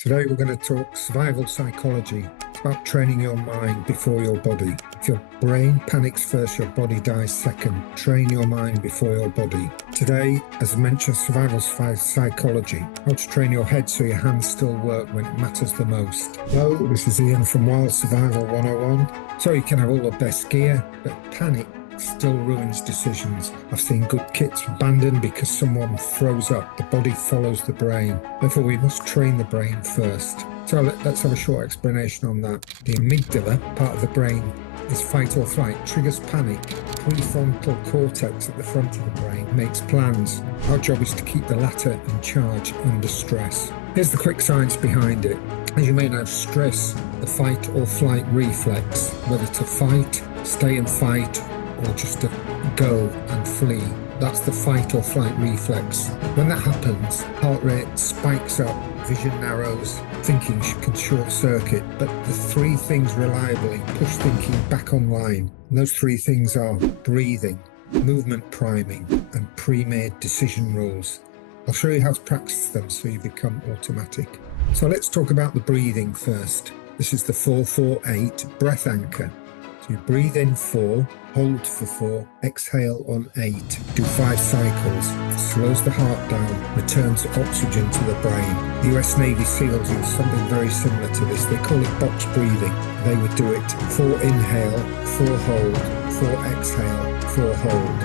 Today we're going to talk survival psychology. It's about training your mind before your body. If your brain panics first, your body dies second. Train your mind before your body. Today, as mentioned, survival psychology. How to train your head so your hands still work when it matters the most. Hello, this is Ian from Wild Survival 101. So you can have all the best gear, but panic still ruins decisions. I've seen good kits abandoned because someone froze up. The body follows the brain. Therefore, we must train the brain first. So let's have a short explanation on that. The amygdala, part of the brain, is fight or flight, triggers panic. Prefrontal cortex at the front of the brain makes plans. Our job is to keep the latter in charge under stress. Here's the quick science behind it. As you may know, stress, the fight or flight reflex, whether to fight, stay and fight, or just to go and flee. That's the fight or flight reflex. When that happens, heart rate spikes up, vision narrows, thinking can short circuit. But the three things reliably push thinking back online. And those three things are breathing, movement priming, and pre-made decision rules. I'll show you how to practice them so you become automatic. So let's talk about the breathing first. This is the 4-4-8 breath anchor. So you breathe in 4, hold for 4, exhale on 8. Do 5 cycles. It slows the heart down, returns oxygen to the brain. The US Navy SEALs use something very similar to this. They call it box breathing. They would do it 4 inhale, 4 hold, 4 exhale, 4 hold.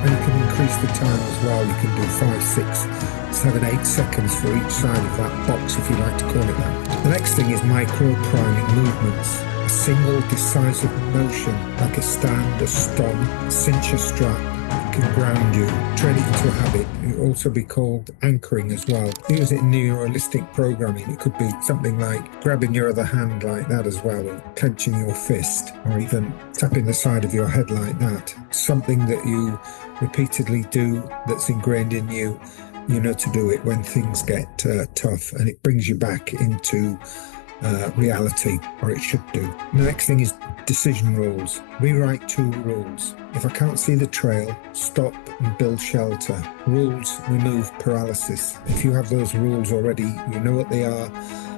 And you can increase the time as well. You can do 5, 6, 7, 8 seconds for each side of that box, if you like to call it that. The next thing is micro-priming movements. A single decisive motion, like a stand, a stomp, cinch a strap, can ground you, train it into a habit. It will also be called anchoring as well. Use it in neuralistic programming. It could be something like grabbing your other hand like that as well, or clenching your fist, or even tapping the side of your head like that. Something that you repeatedly do that's ingrained in you. You know to do it when things get tough, and it brings you back into reality, or it should do. The next thing is decision rules. Rewrite 2 rules. If I can't see the trail, stop and build shelter. Rules remove paralysis. If you have those rules already, you know what they are,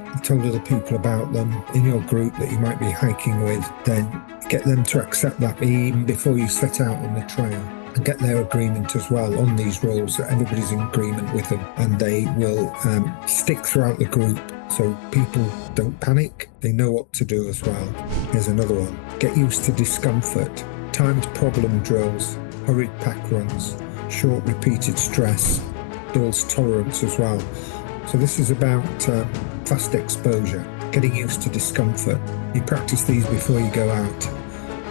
you've told other people about them in your group that you might be hiking with, then get them to accept that even before you set out on the trail. And get their agreement as well on these rules, that everybody's in agreement with them, and they will stick throughout the group so people don't panic. They know what to do as well. Here's another one. Get used to discomfort. Timed problem drills, hurried pack runs, short repeated stress, builds tolerance as well. So this is about fast exposure, getting used to discomfort. You practice these before you go out.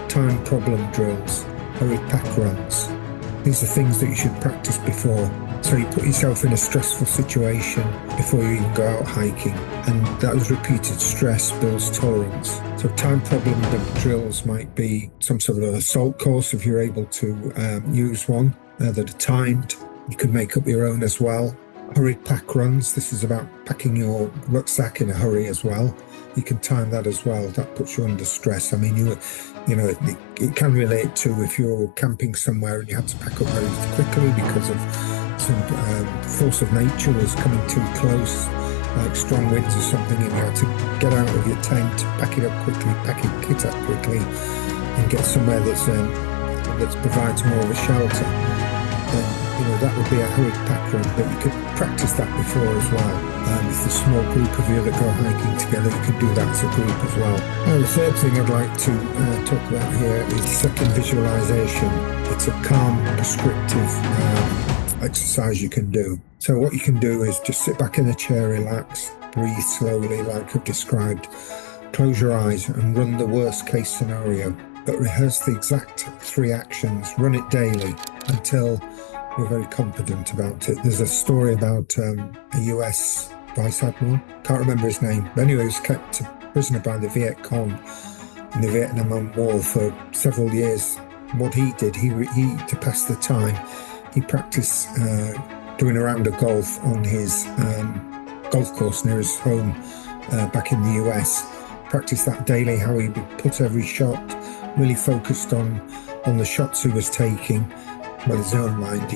Timed problem drills, hurried pack runs. These are things that you should practice before. So you put yourself in a stressful situation before you even go out hiking. And those repeated stress builds tolerance. So time problem drills might be some sort of an assault course if you're able to use one that are timed. You could make up your own as well. Hurried pack runs. This is about packing your rucksack in a hurry as well. You can time that as well. That puts you under stress. I mean, you know, it can relate to if you're camping somewhere and you have to pack up very quickly because of some force of nature was coming too close, like strong winds or something, and you had to get out of your tent, pack it up quickly, pack your kit up quickly, and get somewhere that provides more of a shelter. You know, that would be a hurried pack run, but you could practice that before as well. If there's a small group of you that go hiking together, you could do that as a group as well. The third thing I'd like to talk about here is second visualization. It's a calm, prescriptive exercise you can do. So what you can do is just sit back in a chair, relax, breathe slowly like I've described, close your eyes and run the worst case scenario, but rehearse the exact 3 actions, run it daily until you're very confident about it. There's a story about a US Vice Admiral, can't remember his name, but anyway, he was kept a prisoner by the Viet Cong in the Vietnam War for several years. What he did, he to pass the time, he practiced doing a round of golf on his golf course near his home back in the US. Practiced that daily, how he would put every shot, really focused on the shots he was taking, well, his own mind,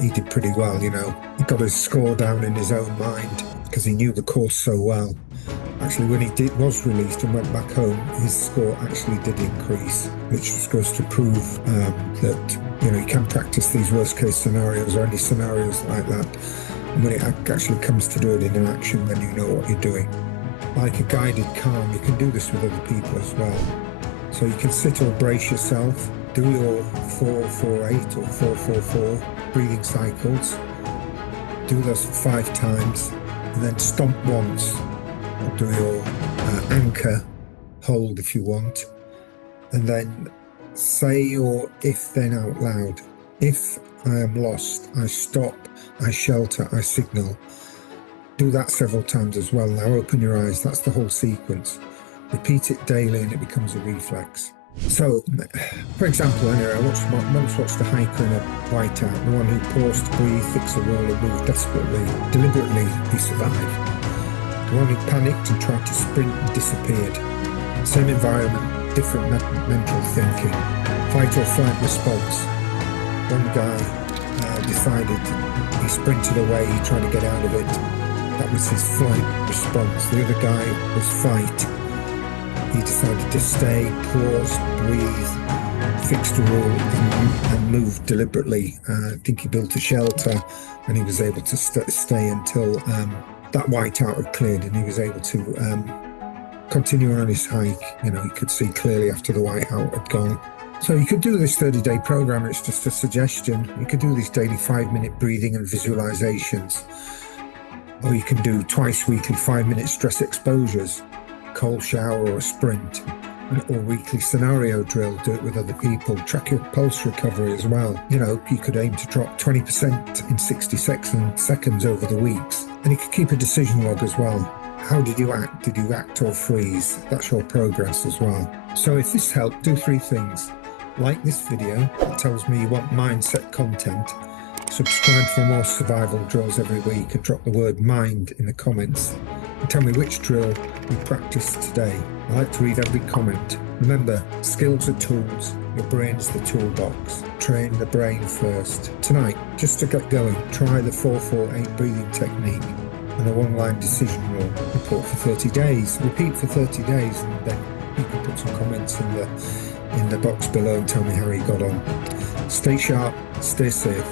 he did pretty well, you know. He got his score down in his own mind because he knew the course so well. Actually, when he was released and went back home, his score actually did increase, which just goes to prove that, you know, you can practice these worst case scenarios or any scenarios like that. And when it actually comes to do it in an action, then you know what you're doing. Like a guided calm, you can do this with other people as well. So you can sit or brace yourself, do your 4-4-8 or 4-4-4 breathing cycles, do those 5 times, and then stomp once, or do your anchor hold if you want, and then say your if then out loud. If I am lost, I stop, I shelter, I signal. Do that several times as well. Now open your eyes, that's the whole sequence. Repeat it daily and it becomes a reflex. So, for example, anyway, I once watched a hiker in a whiteout, the one who paused to breathe, fix a roll and move desperately, deliberately, he survived. The one who panicked and tried to sprint and disappeared. Same environment, different mental thinking. Fight or flight response. One guy decided, he sprinted away, he tried to get out of it. That was his flight response. The other guy was fight. He decided to stay, pause, breathe, fixed a rule and move deliberately. I think he built a shelter and he was able to stay until that whiteout had cleared and he was able to continue on his hike. You know, he could see clearly after the whiteout had gone. So you could do this 30-day program. It's just a suggestion. You could do these daily 5-minute breathing and visualizations. Or you can do twice weekly 5-minute stress exposures, cold shower or a sprint, or weekly scenario drill. Do it with other people. Track your pulse recovery as well. You know, you could aim to drop 20% in 60 seconds over the weeks. And you could keep a decision log as well. How did you act? Did you act or freeze? That's your progress as well. So if this helped, do 3 things. Like this video, it tells me you want mindset content. Subscribe for more survival drills every week and drop the word mind in the comments. And tell me which drill you practiced today. I like to read every comment. Remember, skills are tools. Your brain is the toolbox. Train the brain first. Tonight, just to get going, try the 4-4-8 breathing technique and a 1-line decision rule. Report for 30 days. Repeat for 30 days and then you can put some comments in the box below and tell me how you got on. Stay sharp, stay safe.